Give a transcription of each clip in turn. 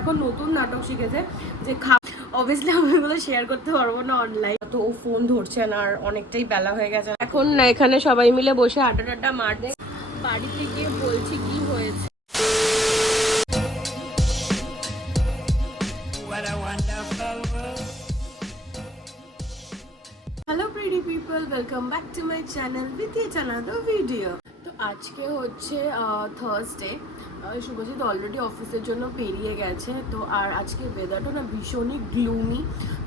এখন নতুন নাটক শিখেছে যে অবভিয়াসলি আমি এগুলো শেয়ার করতে পারবো না অনলাইন, তো ও ফোন ধরছে না আর অনেকটাই বেলা হয়ে গেছে। এখন এখানে সবাই মিলে বসে আড্ডা মারছে, বাড়িতে গিয়ে বলছি কি হয়েছে। Hello pretty people, welcome back to my channel with each another video. তো আজকে হচ্ছে থার্সডে। শুভজিৎ অলরেডি অফিসের জন্য পেরিয়ে গেছে, তো আর আজকে ওয়েদারটা না ভীষণই গ্লুমি।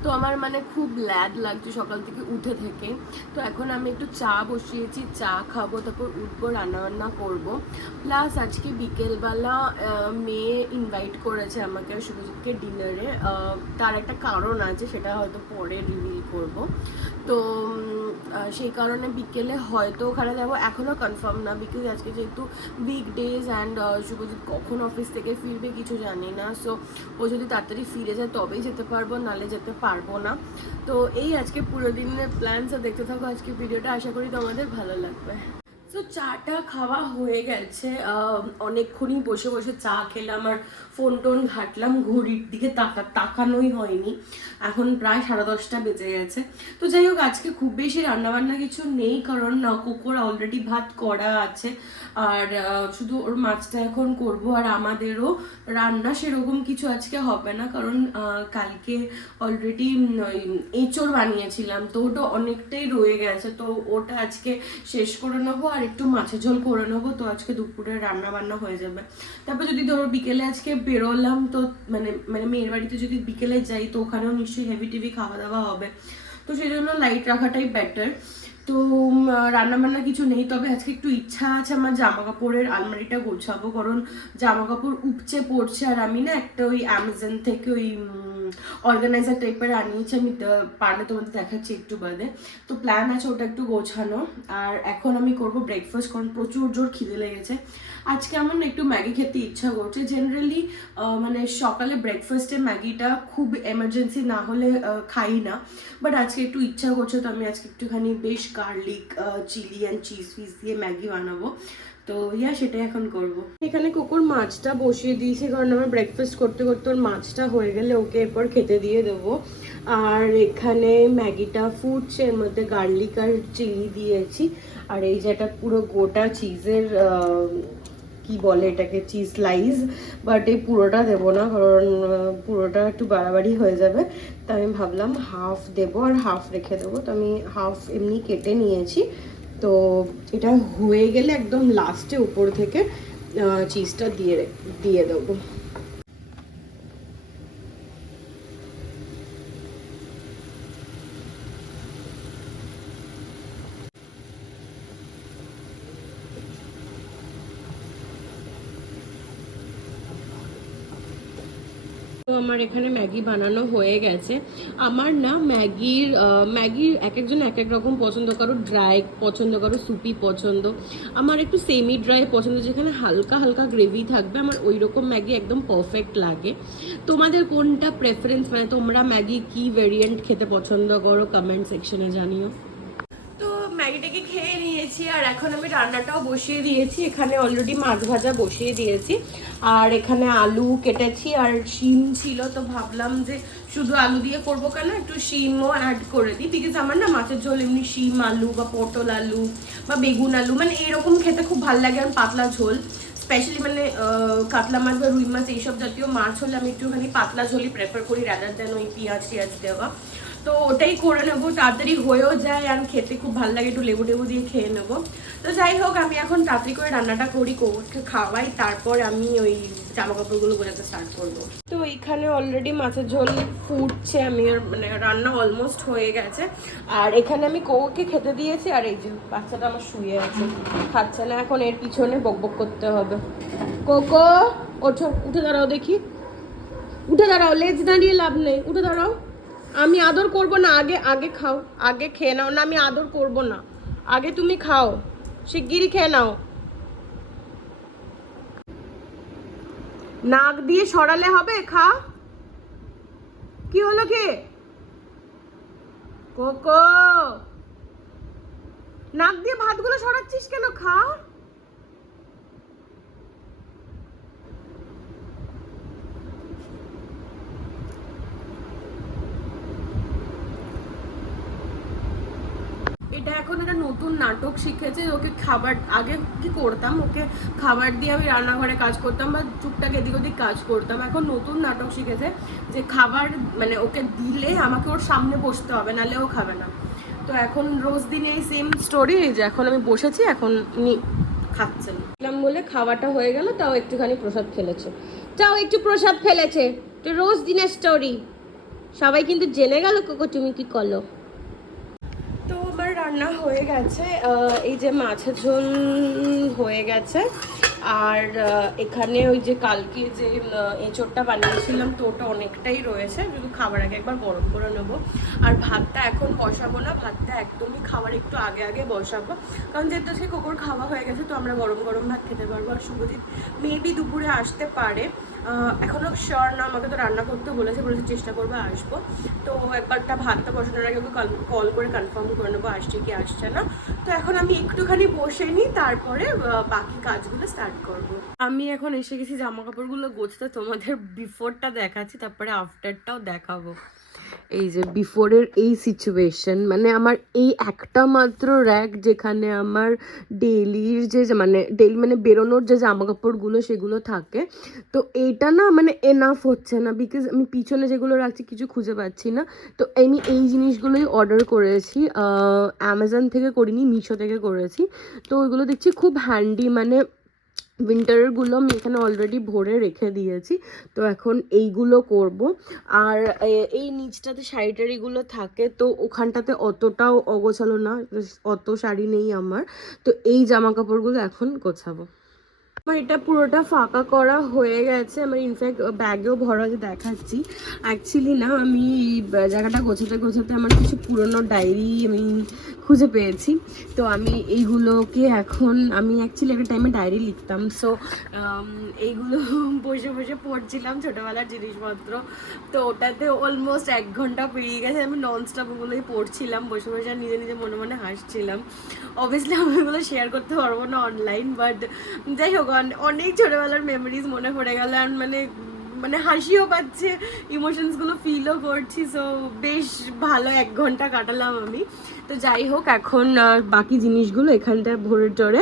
তো আমার মানে খুব ল্যাড লাগছে সকাল থেকে উঠে থেকে। তো এখন আমি একটু চা বসিয়েছি, চা খাবো, তারপর উঠবো, রান্নাবান্না করবো। প্লাস আজকে বিকেলবেলা মেয়ে ইনভাইট করেছে আমাকে আর শুভজিৎকে ডিনারে। তার একটা কারণ আছে, সেটা হয়তো পরে রিভিল করব। তো সেই কারণে বিকেলে হয়তো ওখানে যাবো, এখনও কনফার্ম না, বিকজ আজকে যেহেতু উইকডেজ অ্যান্ড শুভজিৎ কখন অফিস থেকে ফিরবে কিছু জানি না। সো ও যদি তাড়াতাড়ি ফিরে যায় তবেই যেতে পারবো, নাহলে যেতে পারবো না। তো এই আজকে পুরো দিনের প্ল্যানস দেখতে থাকো আজকে ভিডিওটা, আশা করি তোমাদের ভালো লাগবে। তো চাটা খাওয়া হয়ে গেছে, অনেকক্ষণই বসে বসে চা খেলাম আর ফোন টোন ঘাটলাম, ঘড়ির দিকে তাকানোই হয়নি, এখন প্রায় 10:30 বেজে গেছে। তো যাই হোক, আজকে খুব বেশি রান্নাবান্না কিছু নেই, কারণ কোকোর অলরেডি ভাত করা আছে আর শুধু ওর মাছটা এখন করব। আর আমাদেরও রান্না সেরকম কিছু আজকে হবে না, কারণ কালকে অলরেডি এঁচড় বানিয়েছিলাম, তো ওটা অনেকটাই রয়ে গেছে, তো ওটা আজকে শেষ করে নেবো আর একটু মাছের ঝোল করে নেবো। তো আজকে দুপুরে রান্না বান্না হয়ে যাবে। তারপর যদি ধরো বিকেলে আজকে বেরোলাম, তো মানে মানে মেয়ের বাড়িতে যদি বিকেলে যাই, তো ওখানেও নিশ্চয়ই হেভি টেভি খাওয়া দাওয়া হবে, তো সেই জন্য লাইট রাখাটাই বেটার। তো রান্না বান্না কিছু নেই, তবে আজকে একটু ইচ্ছা আছে আমার জামা কাপড়ের আলমারিটা গোছাবো, কারণ জামা কাপড় উপচে পড়ছে। আর আমি না একটা ওই অ্যামাজন থেকে ওই অর্গানাইজার টাইপের আনিয়েছি, আমি পারলে তোমাদের দেখাচ্ছি একটু বাদে। তো প্ল্যান আছে ওটা একটু গোছানো। আর এখন আমি করব ব্রেকফাস্ট, কারণ প্রচুর জোর খিদে লেগেছে। আজকে আমার না একটু ম্যাগি খেতে ইচ্ছা করছে। জেনারেলি মানে সকালে ব্রেকফাস্টে ম্যাগিটা খুব এমার্জেন্সি না হলে খাই না, বাট আজকে একটু ইচ্ছা করছে, তো আমি আজকে একটুখানি বেশ গার্লিক চিলি অ্যান্ড চিজ ফিজ দিয়ে ম্যাগি বানাবো। তো সেটাই এখন করব। এখানে কোকোর মাছটা বসিয়ে দিয়েছি, কারণ আমার ব্রেকফাস্ট করতে করতে ওর মাছটা হয়ে গেলে ওকে এরপর খেতে দিয়ে দেবো। আর এখানে ম্যাগিটা ফুটছে, এর মধ্যে গার্লিক আর চিলি দিয়েছি। আর এই যে এটা পুরো গোটা চিজের কি বলে এটাকে, চিজ স্লাইস, বাট এই পুরোটা দেবো না, কারণ পুরোটা একটু বাড়াবাড়ি হয়ে যাবে। তো আমি ভাবলাম হাফ দেবো আর হাফ রেখে দেবো, তো আমি হাফ এমনি কেটে নিয়েছি। তো এটা হয়ে গেলে একদম লাস্টে উপর থেকে চিজটা দিয়ে দেবো। তো আমার এখানে ম্যাগি বানানো হয়ে গেছে। আমার না ম্যাগি এক একজন এক এক রকম পছন্দ, কারো ড্রাই পছন্দ, কারো সুপি পছন্দ। আমার একটু সেমি ড্রাই পছন্দ, যেখানে হালকা হালকা গ্রেভি থাকবে, আমার ওই রকম ম্যাগি একদম পারফেক্ট লাগে। তোমাদের কোনটা প্রেফারেন্স, মানে তোমরা ম্যাগি কি ভেরিয়েন্ট খেতে পছন্দ করো কমেন্ট সেকশনে জানিও। তো ম্যাগিটাকে খেয়ে নিয়েছি আর এখন আমি রান্নাটাও বসিয়ে দিয়েছি। এখানে অলরেডি মাছ ভাজা বসিয়ে দিয়েছি, আর এখানে আলু কেটেছি আর শিম ছিল, তো ভাবলাম যে শুধু আলু দিয়ে করবো কেন, একটু শিমও অ্যাড করে দিই, বিকজ আমার না মাছের ঝোল এমনি শিম আলু বা পটল আলু বা বেগুন আলু মানে এরকম খেতে খুব ভালো লাগে। আর পাতলা ঝোল স্পেশালি মানে কাতলা মাছ বা রুই মাছ এইসব জাতীয় মাছ হলে আমি একটুখানি পাতলা ঝোলই প্রেফার করি, রাদার দেন ওই পেঁয়াজ দেওয়া। তো ওটাই করে নেবো, তাড়াতাড়ি হয়েও যায় আর খেতে খুব ভালো লাগে, একটু লেবু টেবু দিয়ে খেয়ে নেবো। তো যাই হোক, আমি এখন তাড়াতাড়ি করে রান্নাটা করি, কোকোকে খাওয়াই, তারপর আমি ওই জামা কাপড়গুলো গোছাতে স্টার্ট করবো। তো এইখানে অলরেডি মাছের ঝোল ফুটছে, আমি মানে রান্না অলমোস্ট হয়ে গেছে। আর এখানে আমি কোকোকে খেতে দিয়েছি, আর এই যে বাচ্চাটা আমার শুয়ে আছে, খাচ্ছে না, এখন এর পিছনে বকবক করতে হবে। কোকো ওঠো, উঠে দাঁড়াও দেখি, উঠে দাঁড়াও, লেজ দাঁড়িয়ে লাভ নেই, উঠে দাঁড়াও। আমি আদর করব না, আগে আগে খাও, আগে খেয়ে নাও। না আমি আদর করব না, আগে তুমি খাও, শিগগিরই খেয়ে নাও। নাক দিয়ে সরালে হবে, খা। কি হলো কি কোকো, নাক দিয়ে ভাতগুলো সরাচ্ছিস কেন, খা। এটা এখন একটা নতুন নাটক শিখেছে। ওকে খাবার, আগে কি করতাম, ওকে খাবার দিয়ে আমি রান্নাঘরে কাজ করতাম বা টুকটাক এদিক ওদিক কাজ করতাম। এখন নতুন নাটক শিখেছে যে খাবার মানে ওকে দিলে আমাকে ওর সামনে বসতে হবে, নাহলে ও খাবে না। তো এখন রোজ দিনে এই সেম স্টোরি, যে এখন আমি বসেছি, এখন উনি খাচ্ছেন বলে খাওয়াটা হয়ে গেল, তাও একটুখানি প্রসাদ ফেলেছে, তাও একটু প্রসাদ ফেলেছে। তো রোজ দিনের স্টোরি সবাই কিন্তু জেনে গেল কোকো তুমি কি করলো। তো আমার রান্না হয়ে গেছে, এই যে মাছের ঝোল হয়ে গেছে, আর এখানে ওই যে কালকে যে এঁচোড়টা বানিয়েছিলাম তো ওটা অনেকটাই রয়েছে, শুধু খাবার আগে একবার গরম করে নেবো। আর ভাতটা এখন বসাবো না, ভাতটা একদমই খাবার একটু আগে আগে বসাবো, কারণ যেহেতু সে কোকোর খাওয়া হয়ে গেছে তো আমরা গরম গরম ভাত খেতে পারবো। আর শুভজিৎ মেবি দুপুরে আসতে পারে, এখনও শিওর না, আমাকে তো রান্না করতে বলেছে চেষ্টা করবো আসবো। তো একবারটা ভাতটা বসানোর আগে ওকে কল করে কনফার্ম করে নেবো আসছে কি আসছে না। তো এখন আমি একটুখানি বসে নিই, তারপরে বাকি কাজগুলো স্টার্ট করব। আমি এখন এসে গেছি জামা কাপড়গুলো গোছতে, তোমাদের বিফোরটা দেখাচ্ছি, তারপরে আফটারটাও দেখাবো। এই যে বিফোরের এই সিচুয়েশন, মানে আমার এই একটা মাত্র র্যাক যেখানে আমার ডেইলির যে ডেইলি মানে বেরোনোর যে জামা কাপড়গুলো সেগুলো থাকে, তো এইটা না মানে এনাফ হচ্ছে না, বিকজ আমি পিছনে যেগুলো রাখছি কিছু খুঁজে পাচ্ছি না। তো আমি এই জিনিসগুলোই অর্ডার করেছি, অ্যামাজন থেকে করিনি, মিশো থেকে করেছি। তো ওইগুলো দেখছি খুব হ্যান্ডি, মানে উইন্টারেরগুলো আমি এখানে অলরেডি ভরে রেখে দিয়েছি, তো এখন এইগুলো করব। আর এই নিচটাতে শাড়ি টাড়িগুলো থাকে, তো ওখানটাতে অতটাও অগোছালো না, অত শাড়ি নেই আমার, তো এই জামা কাপড়গুলো এখন গোছাবো। আমার এটা পুরোটা ফাঁকা করা হয়ে গেছে, আমার ইনফ্যাক্ট ব্যাগেও ভরা দেখাচ্ছি। অ্যাকচুয়ালি না আমি জায়গাটা গোছাতে গোছাতে আমার কিছু পুরনো ডায়েরি আমি খুঁজে পেয়েছি, তো আমি এইগুলোকে এখন, আমি অ্যাকচুয়ালি একটা টাইমে ডায়েরি লিখতাম, সো এইগুলো বসে বসে পড়ছিলাম ছোটোবেলার জিনিসপত্র, তো ওটাতে অলমোস্ট 1 ঘন্টা পেরিয়ে গেছে। আমি ননস্টপ ওগুলোই পড়ছিলাম বসে বসে, নিজে নিজে মনে মনে হাসছিলাম। অবভিয়াসলি আমি ওগুলো শেয়ার করতে পারবো না অনলাইন, বাট যাই হোক অনেক ছোটোবেলার মেমোরিজ মনে পড়ে গেল, আর মানে হাসিও পাচ্ছে, ইমোশনসগুলো ফিলও করছি, সো বেশ ভালো 1 ঘন্টা কাটালাম আমি। তো যাই হোক এখন বাকি জিনিসগুলো এখানটায় ভরে টরে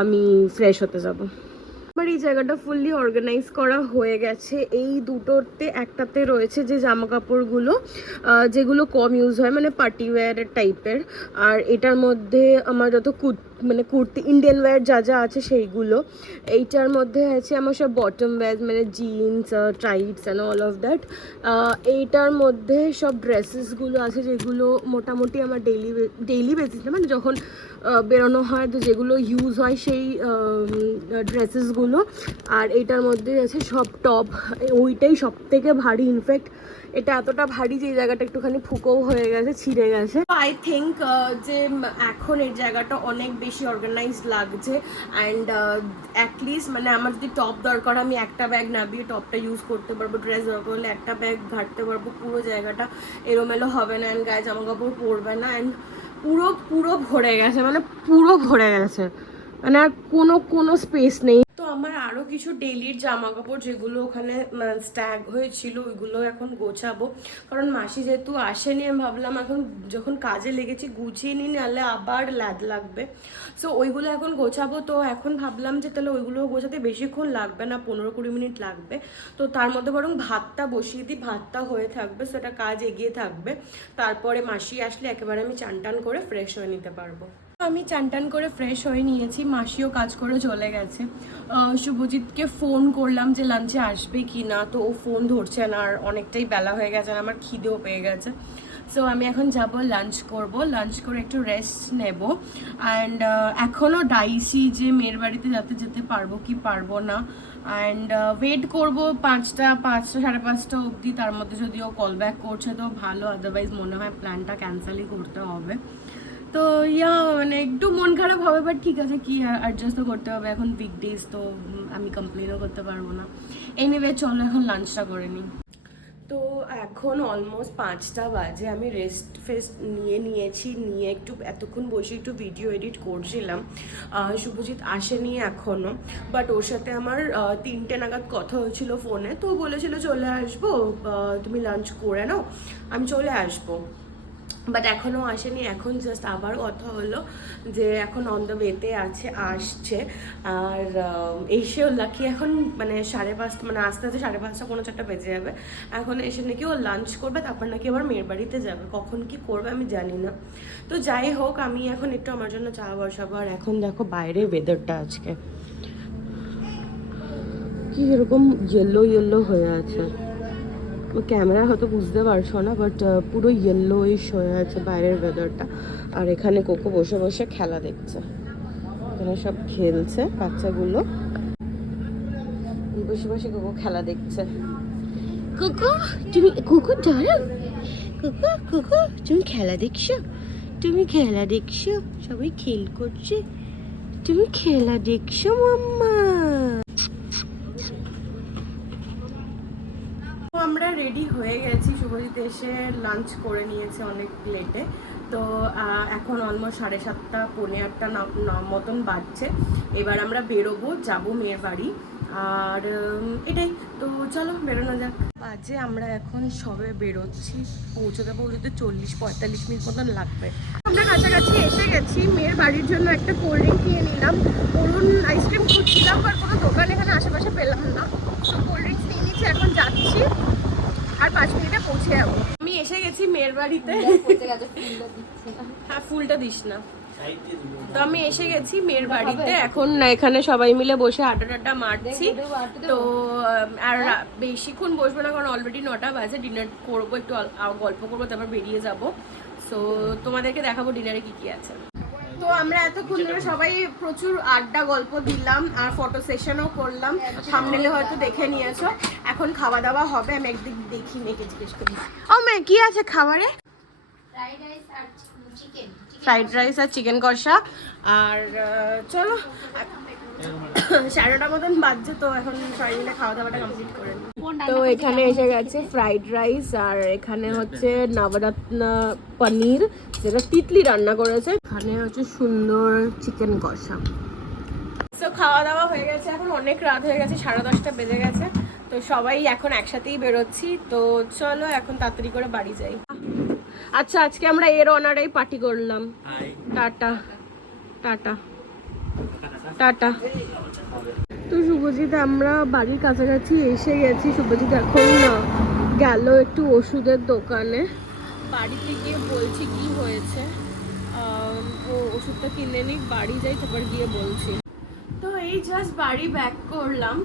আমি ফ্রেশ হতে যাবো। আমার এই জায়গাটা ফুললি অর্গানাইজ করা হয়ে গেছে। এই দুটোতে একটাতে রয়েছে যে জামা কাপড়গুলো যেগুলো কম ইউজ হয়, মানে পার্টি ওয়্যারের টাইপের, আর এটার মধ্যে আমার যত কুর্তি ইন্ডিয়ান ওয়্যার যা যা আছে সেইগুলো। এইটার মধ্যে আছে আমার সব বটম ওয়্যার, মানে jeans, টাইটস and all of that. এইটার মধ্যে সব ড্রেসেসগুলো আছে যেগুলো মোটামুটি আমার ডেইলি বেসিস না, মানে যখন বেরোনো হয় তো যেগুলো ইউজ হয় সেই ড্রেসেসগুলো। আর এইটার মধ্যে আছে সব টপ, ওইটাই সব থেকে ভারী, ইনফ্যাক্ট এটা এতটা ভারী যে এই জায়গাটা একটুখানি ফুকোও হয়ে গেছে, ছিঁড়ে গেছে। আই থিঙ্ক যে এখন এই জায়গাটা অনেক বেশি অর্গানাইজড লাগছে, অ্যান্ড অ্যাটলিস্ট মানে আমার যদি টপ দরকার আমি একটা ব্যাগ নামিয়ে টপটা ইউজ করতে পারবো, ড্রেস দরকার হলে একটা ব্যাগ ঘাটতে পারবো, পুরো জায়গাটা এলোমেলো হবে না, অ্যান্ড গায়ে জামা কাপড় পরবে না, অ্যান্ড পুরো ভরে গেছে, মানে পুরো ভরে গেছে, মানে আর কোনো স্পেস নেই। তো আমার আরও কিছু ডেইলির জামা কাপড় যেগুলো ওখানে স্ট্যাগ হয়েছিল ওইগুলো এখন গোছাবো, কারণ মাসি যেহেতু আসেনি, আমি ভাবলাম এখন যখন কাজে লেগেছি গুছিয়ে নিই, নাহলে আবার ল্যাদ লাগবে, সো ওইগুলো এখন গোছাবো। তো এখন ভাবলাম যে তাহলে ওইগুলো গোছাতে বেশিক্ষণ লাগবে না, 15-20 মিনিট লাগবে, তো তার মধ্যে বরং ভাতটা বসিয়ে দিই, ভাতটা হয়ে থাকবে, সেটা কাজ এগিয়ে থাকবে, তারপরে মাসি আসলে একেবারে আমি চান টান করে ফ্রেশ হয়ে নিতে পারবো। আমি চান টান করে ফ্রেশ হয়ে নিয়েছি, মাসিও কাজ করে চলে গেছে। শুভজিৎকে ফোন করলাম যে লাঞ্চে আসবে কি না, তো ও ফোন ধরছে না, আর অনেকটাই বেলা হয়ে গেছে, আর আমার খিদেও পেয়ে গেছে। সো আমি এখন যাব লাঞ্চ করব, লাঞ্চ করে একটু রেস্ট নেব, অ্যান্ড এখনও ডাইসি যে মেয়ের বাড়িতে যেতে পারবো কি পারবো না, অ্যান্ড ওয়েট করবো 5টা 5:30 অবধি, তার মধ্যে যদি ও কল ব্যাক করছে তো ভালো, আদারওয়াইজ মনে হয় প্ল্যানটা ক্যান্সেলই করতে হবে। তো মানে একটু মন খারাপ হবে, বাট ঠিক আছে, কি অ্যাডজাস্ট তো করতে হবে, এখন উইকডেজ তো আমি কমপ্লেনও করতে পারবো না। এনিওয়ে চলো এখন লাঞ্চটা করে নিই। তো এখন অলমোস্ট 5টা বাজে, আমি ফেস্ট নিয়ে একটু এতক্ষণ বসে একটু ভিডিও এডিট করছিলাম। শুভজিৎ আসেনি এখনও, বাট ওর সাথে আমার 3টে নাগাদ কথা হয়েছিল ফোনে, তো বলেছিল চলে আসবো, তুমি লাঞ্চ করে নাও, আমি চলে আসবো। বাট এখনও আসেনি। এখন জাস্ট আবার কথা হলো যে এখন অন দ্য ওয়েতে আসছে। আর এসেও লাকি এখন মানে 5:30 মানে আস্তে আস্তে 5:30 কোনো 4টা বেজে যাবে। এখন এসে নাকি ও লাঞ্চ করবে, তারপর নাকি আবার মেয়ের বাড়িতে যাবে। কখন কি করবে আমি জানি না। তো যাই হোক, আমি এখন একটু আমার জন্য চা বসাবো। আর এখন দেখো বাইরে ওয়েদারটা আজকে কি এরকম ইয়েলো ইয়েলো হয়ে আছে। ক্যামেরা হয়তো বুঝতে পারছো না, বাট পুরো ইয়েলোইশ হয়ে আছে বাইরের ওয়েদারটা। আর এখানে কোকো বসে বসে খেলা দেখছে। এখানে সব খেলছে বাচ্চাগুলো, বসে বসে কোকো খেলা দেখছে। কোকো তুমি কোকো ধরো, কোকো কোকো তুমি খেলা দেখছো, তুমি খেলা দেখছো, সবাই খেল করছে, তুমি খেলা দেখছো মাম্মা। আমরা রেডি হয়ে গেছি, শুভজিৎ এসে লাঞ্চ করে নিয়েছে অনেক লেটে। তো এখন অলমোস্ট 7:30 পৌনে 8টা মতন বাজছে। এবার আমরা বেরোবো, যাব মেয়ের বাড়ি। আর এটাই তো, চলো বেরোনো যাক। বাজে আমরা এখন সবে বেরোচ্ছি, পৌঁছতে 40-45 মিনিট মতন লাগবে। আমরা কাছাকাছি এসে গেছি। মেয়ের বাড়ির জন্য একটা কোল্ড ড্রিঙ্ক নিয়ে নিলাম। অরুণ আইসক্রিম খুঁজছিলাম, আর কোনো দোকান এখানে আশেপাশে পেলাম না। তো কোল্ড ড্রিঙ্কস নিয়ে নিচ্ছি, এখন যাচ্ছি, আর 5 মিনিটে পৌঁছে যাবো। আমি এসে গেছি মেয়ের বাড়িতে। হ্যাঁ, ফুলটা দিস না। তো আমি এসে গেছি মেয়ের বাড়িতে। এখন এখানে সবাই মিলে বসে আড্ডা মারছি। তো আর বেশিক্ষণ বসবো না, কারণ অলরেডি 9টা বাজে। ডিনার করবো, একটু গল্প করবো, তারপর বেরিয়ে যাবো। সো তোমাদেরকে দেখাবো ডিনারে কি কি আছে। তো আমরা এতক্ষণ ধরে সবাই প্রচুর আড্ডা গল্প দিলাম, আর ফটো সেশনও করলাম। থাম্বনেলে হয়তো দেখে নিয়েছো। এখন খাওয়া দাওয়া হবে। আমি একদিন দেখি, মেয়েকে জিজ্ঞেস করি। ও মেয়ে, কি আছে খাবারে? ফ্রাইড রাইস আর চিকেন কষা। আর চলো, 9:30 মতন বাজছে। তো এখন সবাই মিলে খাওয়া দাওয়াটা কমপ্লিট করে নিই। তো এখানে এসে গেছে ফ্রাইড রাইস, আর এখানে হচ্ছে নবরত্ন পনির, যেটা তিতলি রান্না করেছে। এখানে হচ্ছে সুন্দর চিকেন কষা। তো খাওয়া দাওয়া হয়ে গেছে, এখন অনেক রাত হয়ে গেছে, 10:30 বেজে গেছে। তো সবাই এখন একসাথেই বেরোচ্ছি। তো চলো এখন তাড়াতাড়ি করে বাড়ি যাই। আচ্ছা, আজকে আমরা এর অনারেই পার্টি করলাম। Tata tata tata. তো শুভজিৎ, আমরা বাড়ির কাছাকাছি এসে গেছি। শুভজিৎ এখন গেল একটু ওষুধের দোকানে। বাড়িতে গিয়ে বলছি কি হয়েছে। ও ওষুধটা কিনে নিক, বাড়ি যাই, তারপর গিয়ে বলছি। তো এই জাস্ট বাড়ি ব্যাক করলাম।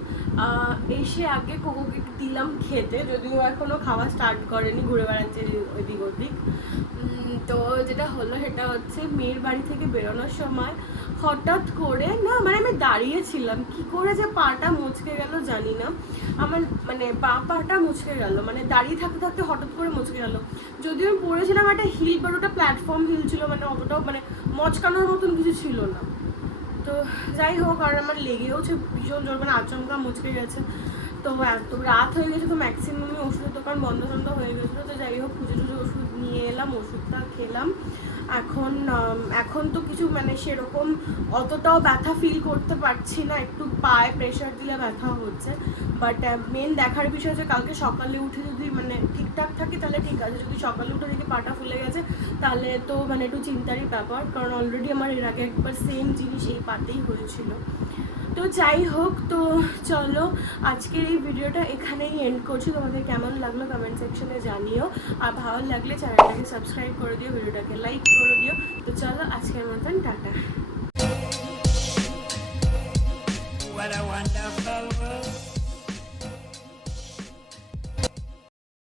এসে আগে কোকোকে দিলাম খেতে, যদিও এখনও খাওয়া স্টার্ট করেনি, ঘুরে বেড়াচ্ছে ওইদিক ওদিক। তো যেটা হলো সেটা হচ্ছে, মেয়ের বাড়ি থেকে বেরোনোর সময় হঠাৎ করে না, মানে আমি দাঁড়িয়েছিলাম, কি করে যে পাটা মুচকে গেল জানি না। আমার মানে পাটা মুচকে গেল, মানে দাঁড়িয়ে থাকতে থাকতে হঠাৎ করে মুচকে গেল। যদিও আমি পড়েছিলাম একটা হিল, বাট ওটা প্ল্যাটফর্ম হিল ছিল, মানে অতটাও মানে মচকানোর মতন কিছু ছিল না। তো যাই হোক, আর আমার লেগেওছে ভীষণ জোর, মানে আচমকা মুচকে গেছে। তো এত রাত হয়ে গেছে, তো ম্যাক্সিমামই ওষুধের দোকান বন্ধ হয়ে গেছিলো। তো যাই হোক, খুঁজে ওষুধ নিয়ে এলাম, ওষুধটা খেলাম। এখন তো কিছু মানে সেরকম অতটাও ব্যথা ফিল করতে পারছি না। একটু পায়ে প্রেশার দিলে ব্যথা হচ্ছে। বাট মেন দেখার বিষয় হচ্ছে, কালকে সকালে উঠে যদি মানে ঠিকঠাক থাকি তাহলে ঠিক আছে। যদি সকালে উঠে দেখি পাটা ফুলে গেছে, তাহলে তো মানে একটু চিন্তারই ব্যাপার, কারণ অলরেডি আমার এর আগে একবার সেম জিনিস এই পাতেই হয়েছিল। তো যাই হোক, তো চলো আজকের এই ভিডিওটা এখানেই এন্ড করছি। তোমাদের কেমন লাগলো কমেন্ট সেকশনে জানিও, আর ভালো লাগলে চ্যানেলটাকে সাবস্ক্রাইব করে দিও, ভিডিওটাকে লাইক করে দিও। তো চলো আজকের মতন tata. What a wonderful world.